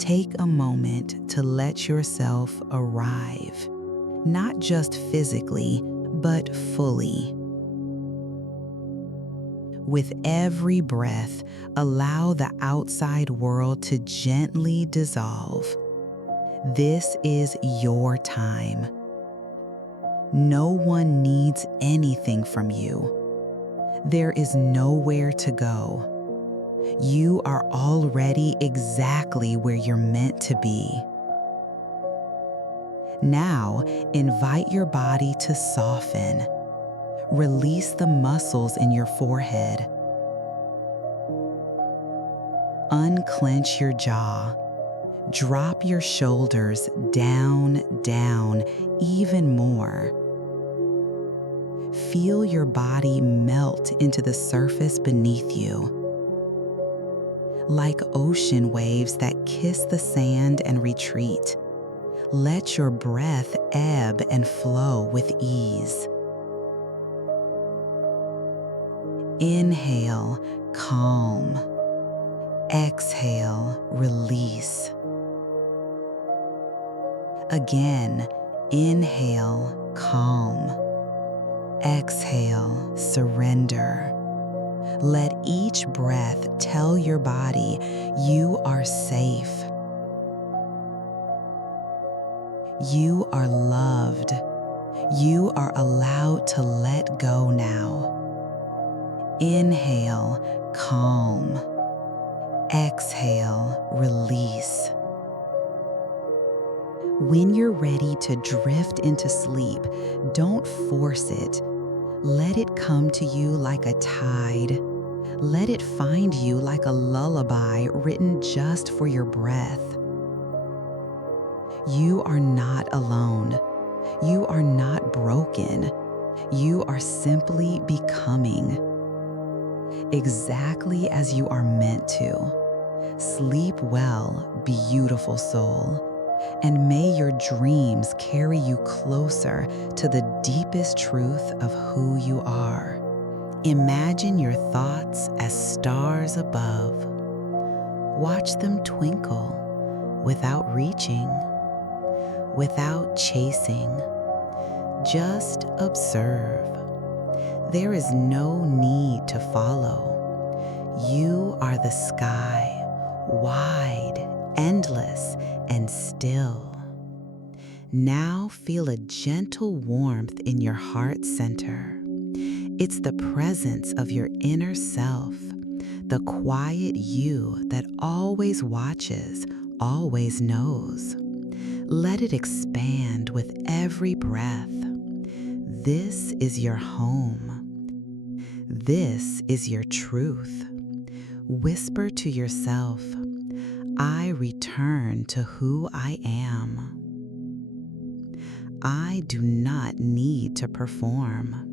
Take a moment to let yourself arrive, not just physically, but fully. With every breath, allow the outside world to gently dissolve. This is your time. No one needs anything from you. There is nowhere to go. You are already exactly where you're meant to be. Now, invite your body to soften. Release the muscles in your forehead. Unclench your jaw. Drop your shoulders down, even more. Feel your body melt into the surface beneath you. Like ocean waves that kiss the sand and retreat, let your breath ebb and flow with ease. Inhale, calm. Exhale, release. Again, inhale, calm. Exhale, surrender. Let each breath tell your body you are safe. You are loved. You are allowed to let go now. Inhale, calm. Exhale, release. When you're ready to drift into sleep, don't force it. Let it come to you like a tide. Let it find you like a lullaby written just for your breath. You are not alone. You are not broken. You are simply becoming. Exactly as you are meant to. Sleep well, beautiful soul. And may your dreams carry you closer to the deepest truth of who you are. Imagine your thoughts as stars above. Watch them twinkle without reaching, without chasing. Just observe. There is no need to follow. You are the sky, wide, endless, and still. Now feel a gentle warmth in your heart center. It's the presence of your inner self, the quiet you that always watches, always knows. Let it expand with every breath. This is your home. This is your truth. Whisper to yourself, I return to who I am. I do not need to perform.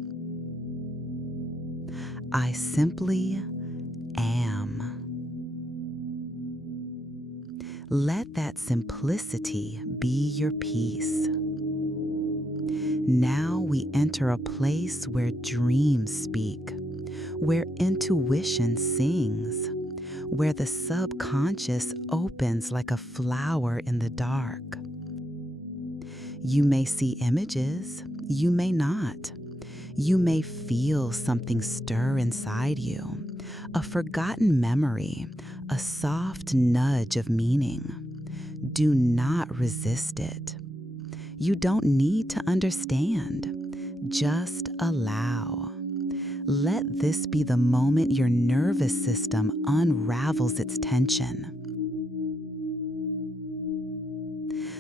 I simply am. Let that simplicity be your peace. Now we enter a place where dreams speak, where intuition sings, where the subconscious opens like a flower in the dark. You may see images, you may not. You may feel something stir inside you, a forgotten memory, a soft nudge of meaning. Do not resist it. You don't need to understand. Just allow. Let this be the moment your nervous system unravels its tension.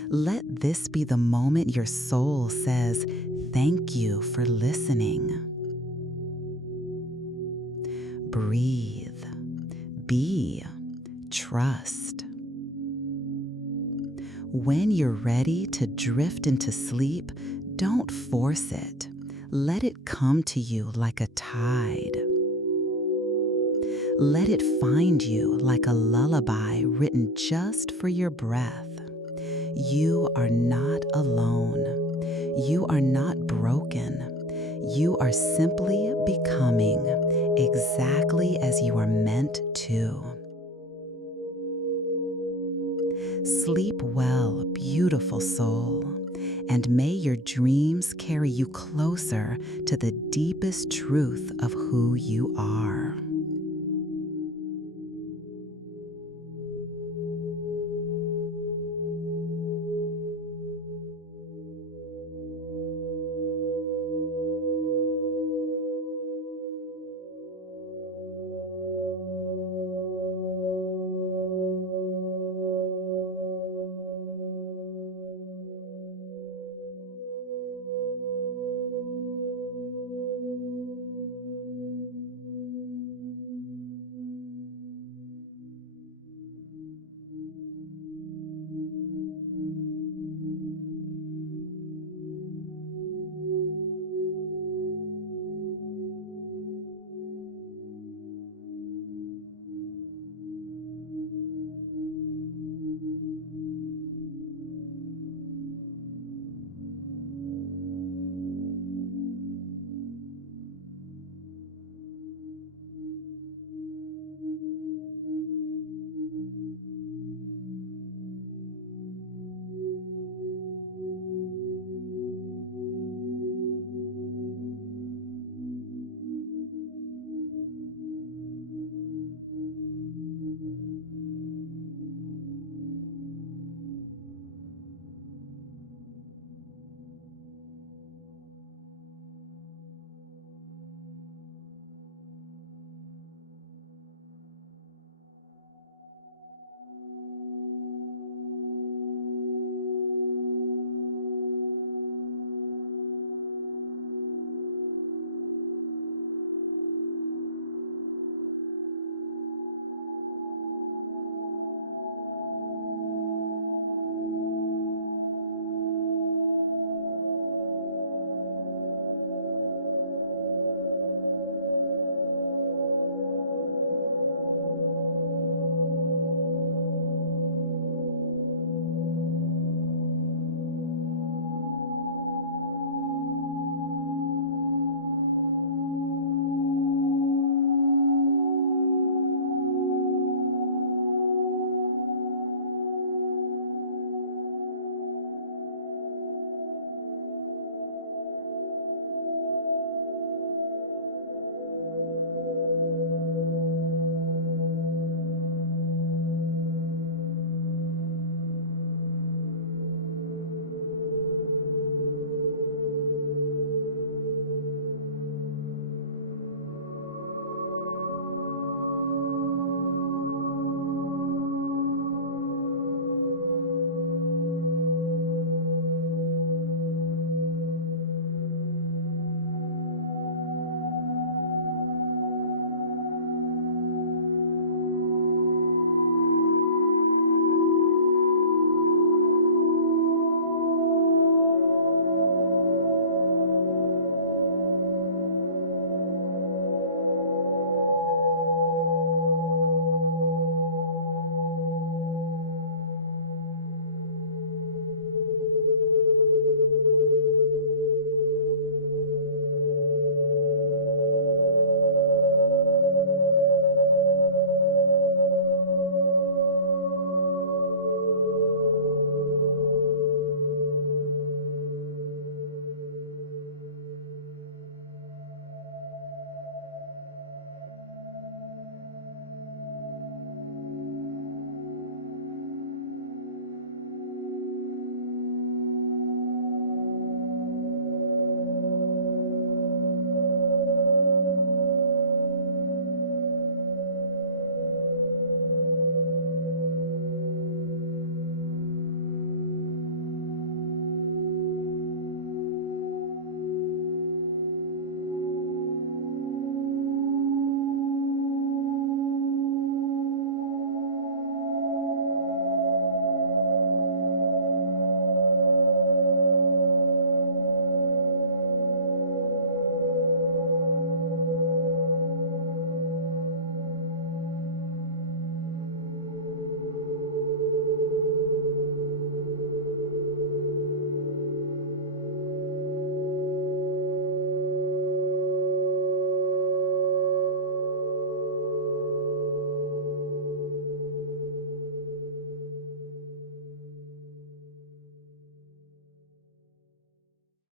Let this be the moment your soul says, thank you for listening. Breathe. Be. Trust. When you're ready to drift into sleep, don't force it. Let it come to you like a tide. Let it find you like a lullaby written just for your breath. You are not alone. You are not broken. You are simply becoming exactly as you are meant to. Sleep well, beautiful soul, and may your dreams carry you closer to the deepest truth of who you are.